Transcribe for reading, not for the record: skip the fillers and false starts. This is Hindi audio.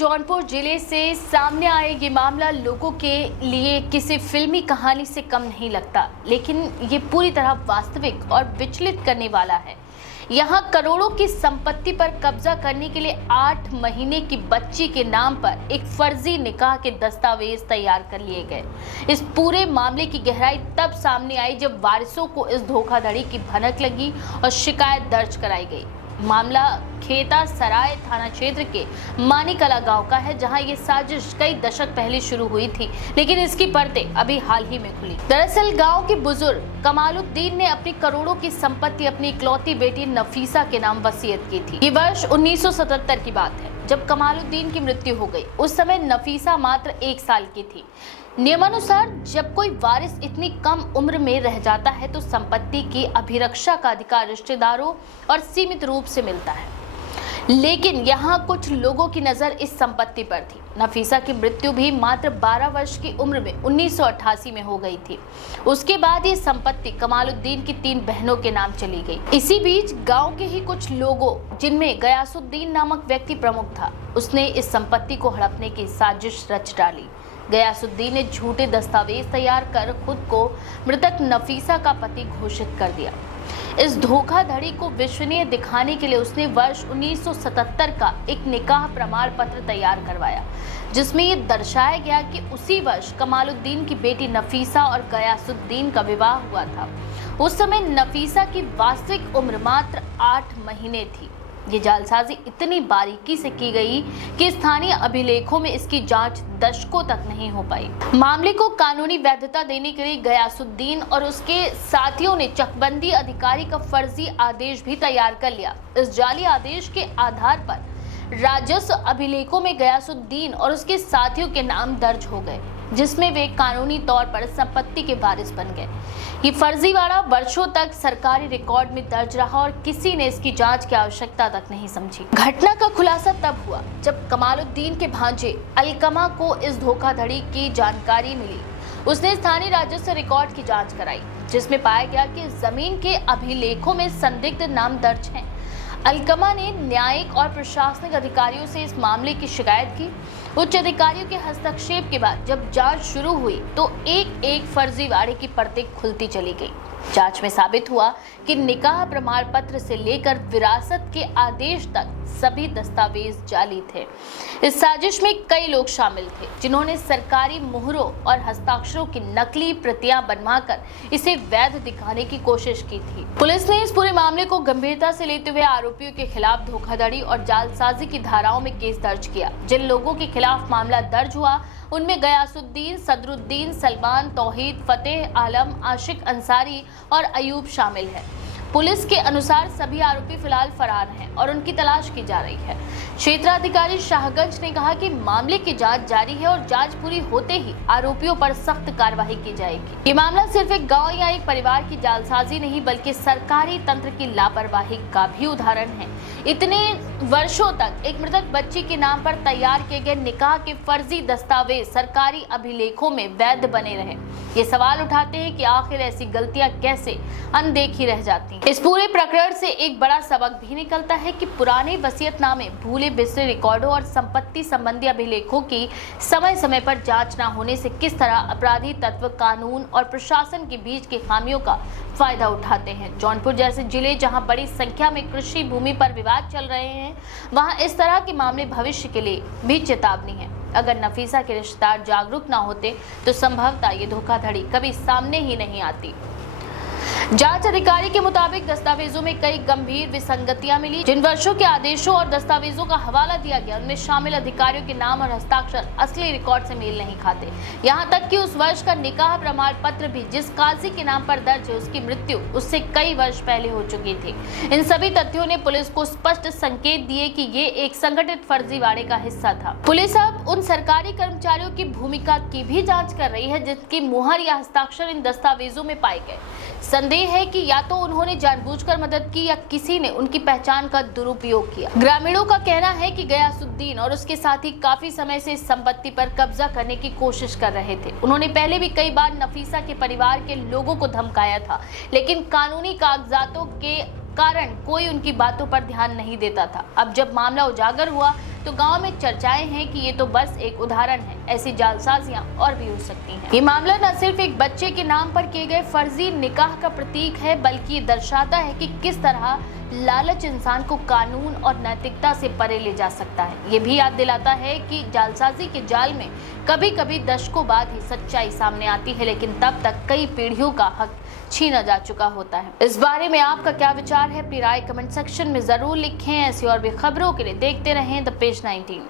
जौनपुर जिले से सामने आए ये मामला लोगों के लिए किसी फिल्मी कहानी से कम नहीं लगता, लेकिन ये पूरी तरह वास्तविक और विचलित करने वाला है। यहाँ करोड़ों की संपत्ति पर कब्जा करने के लिए 8 महीने की बच्ची के नाम पर एक फर्जी निकाह के दस्तावेज तैयार कर लिए गए। इस पूरे मामले की गहराई तब सामने आई जब वारिसों को इस धोखाधड़ी की भनक लगी और शिकायत दर्ज कराई गई। मामला खेता सराय थाना क्षेत्र के मानीकला गांव का है, जहां ये साजिश कई दशक पहले शुरू हुई थी, लेकिन इसकी परतें अभी हाल ही में खुली। दरअसल गांव के बुजुर्ग कमालुद्दीन ने अपनी करोड़ों की संपत्ति अपनी इकलौती बेटी नफीसा के नाम वसीयत की थी। ये वर्ष 1977 की बात है, जब कमालुद्दीन की मृत्यु हो गई। उस समय नफीसा मात्र 1 साल की थी। नियमानुसार जब कोई वारिस इतनी कम उम्र में रह जाता है तो संपत्ति की अभिरक्षा का अधिकार रिश्तेदारों और सीमित रूप से मिलता है, लेकिन यहाँ कुछ लोगों की नजर इस संपत्ति पर थी। नफीसा की मृत्यु भी मात्र 12 वर्ष की उम्र में 1988 में हो गई थी। उसके बाद ये संपत्ति कमालुद्दीन की 3 बहनों के नाम चली गई। इसी बीच गांव के ही कुछ लोगों, जिनमें गयासुद्दीन नामक व्यक्ति प्रमुख था, उसने इस संपत्ति को हड़पने की साजिश रच डाली। गयासुद्दीन ने झूठे दस्तावेज तैयार कर खुद को मृतक नफीसा का पति घोषित कर दिया। इस धोखाधड़ी को विश्वसनीय दिखाने के लिए उसने वर्ष 1977 का एक निकाह प्रमाण पत्र तैयार करवाया, जिसमें ये दर्शाया गया कि उसी वर्ष कमालुद्दीन की बेटी नफीसा और गयासुद्दीन का विवाह हुआ था। उस समय नफीसा की वास्तविक उम्र मात्र 8 महीने थी। ये जालसाजी इतनी बारीकी से की गई कि स्थानीय अभिलेखों में इसकी जांच दशकों तक नहीं हो पाई। मामले को कानूनी वैधता देने के लिए गयासुद्दीन और उसके साथियों ने चकबंदी अधिकारी का फर्जी आदेश भी तैयार कर लिया। इस जाली आदेश के आधार पर राजस्व अभिलेखों में गयासुद्दीन और उसके साथियों के नाम दर्ज हो गए, जिसमें वे कानूनी तौर पर संपत्ति के वारिस बन गए। ये फर्जीवाड़ा वर्षों तक सरकारी रिकॉर्ड में दर्ज रहा और किसी ने इसकी जांच की आवश्यकता तक नहीं समझी। घटना का खुलासा तब हुआ जब कमालुद्दीन के भांजे अलकमा को इस धोखाधड़ी की जानकारी मिली। उसने स्थानीय राजस्व रिकॉर्ड की जांच कराई, जिसमें पाया गया कि जमीन के अभिलेखों में संदिग्ध नाम दर्ज हैं। अलकमा ने न्यायिक और प्रशासनिक अधिकारियों से इस मामले की शिकायत की। उच्च अधिकारियों के हस्तक्षेप के बाद जब जांच शुरू हुई तो एक एक फर्जीवाड़े की परतें खुलती चली गई। जांच में साबित हुआ कि निकाह प्रमाण पत्र से लेकर विरासत के आदेश तक सभी दस्तावेज जाली थे। इस साजिश में कई लोग शामिल थे, जिन्होंने सरकारी मुहरों और हस्ताक्षरों की नकली प्रतियां बनवाकर इसे वैध दिखाने की कोशिश की थी। पुलिस ने इस पूरे मामले को गंभीरता से लेते हुए आरोपियों के खिलाफ धोखाधड़ी और जालसाजी की धाराओं में केस दर्ज किया। जिन लोगों के खिलाफ मामला दर्ज हुआ उनमें गयासुद्दीन, सदरुद्दीन, सलमान, तौहीद, फतेह आलम, आशिक अंसारी और अयूब शामिल है। पुलिस के अनुसार सभी आरोपी फिलहाल फरार हैं और उनकी तलाश की जा रही है। क्षेत्राधिकारी शाहगंज ने कहा कि मामले की जांच जारी है और जांच पूरी होते ही आरोपियों पर सख्त कार्रवाई की जाएगी। ये मामला सिर्फ एक गांव या एक परिवार की जालसाजी नहीं, बल्कि सरकारी तंत्र की लापरवाही का भी उदाहरण है। इतने वर्षों तक एक मृतक बच्ची के नाम पर तैयार किए गए निकाह के फर्जी दस्तावेज सरकारी अभिलेखों में वैध बने रहे। ये सवाल उठाते हैं कि आखिर ऐसी गलतियां कैसे अनदेखी रह जाती हैं। इस पूरे प्रकरण से एक बड़ा सबक भी निकलता है कि पुराने वसीयतनामे, भूले बिसरे रिकॉर्डों और संपत्ति संबंधी अभिलेखों की समय समय पर जांच न होने से किस तरह अपराधी तत्व कानून और प्रशासन के बीच की खामियों का फायदा उठाते हैं। जौनपुर जैसे जिले जहां बड़ी संख्या में कृषि भूमि पर विवाद चल रहे हैं, वहां इस तरह के मामले भविष्य के लिए भी चेतावनी है। अगर नफीसा के रिश्तेदार जागरूक न होते तो संभवतः ये धोखाधड़ी कभी सामने ही नहीं आती। जांच अधिकारी के मुताबिक दस्तावेजों में कई गंभीर विसंगतियां मिली। जिन वर्षों के आदेशों और दस्तावेजों का हवाला दिया गया, उनमें शामिल अधिकारियों के नाम और हस्ताक्षर असली रिकॉर्ड से मेल नहीं खाते। यहां तक कि उस वर्ष का निकाह प्रमाण पत्र भी जिस काजी के नाम पर दर्ज है, उसकी मृत्यु उससे कई वर्ष पहले हो चुकी थी। इन सभी तथ्यों ने पुलिस को स्पष्ट संकेत दिए कि ये एक संगठित फर्जीवाड़े का हिस्सा था। पुलिस अब उन सरकारी कर्मचारियों की भूमिका की भी जाँच कर रही है जिनकी मुहर या हस्ताक्षर इन दस्तावेजों में पाए गए। संदेह है कि या तो उन्होंने जानबूझकर मदद की या किसी ने उनकी पहचान का दुरुपयोग किया। ग्रामीणों का कहना है कि गयासुद्दीन और उसके साथी काफी समय से इस संपत्ति पर कब्जा करने की कोशिश कर रहे थे। उन्होंने पहले भी कई बार नफीसा के परिवार के लोगों को धमकाया था, लेकिन कानूनी कागजातों के कारण कोई उनकी बातों पर ध्यान नहीं देता था। अब जब मामला उजागर हुआ तो गांव में चर्चाएं हैं कि ये तो बस एक उदाहरण है, ऐसी जालसाजियां और भी हो सकती हैं। ये मामला न सिर्फ एक बच्चे के नाम पर किए गए फर्जी निकाह का प्रतीक है, बल्कि ये दर्शाता है कि किस तरह लालच इंसान को कानून और नैतिकता से परे ले जा सकता है। ये भी याद दिलाता है कि जालसाजी के जाल में कभी कभी दशकों बाद ही सच्चाई सामने आती है, लेकिन तब तक कई पीढ़ियों का हक छीना जा चुका होता है। इस बारे में आपका क्या विचार है? अपनी राय कमेंट सेक्शन में जरूर लिखें। ऐसी और भी खबरों के लिए देखते रहें द पेज 19।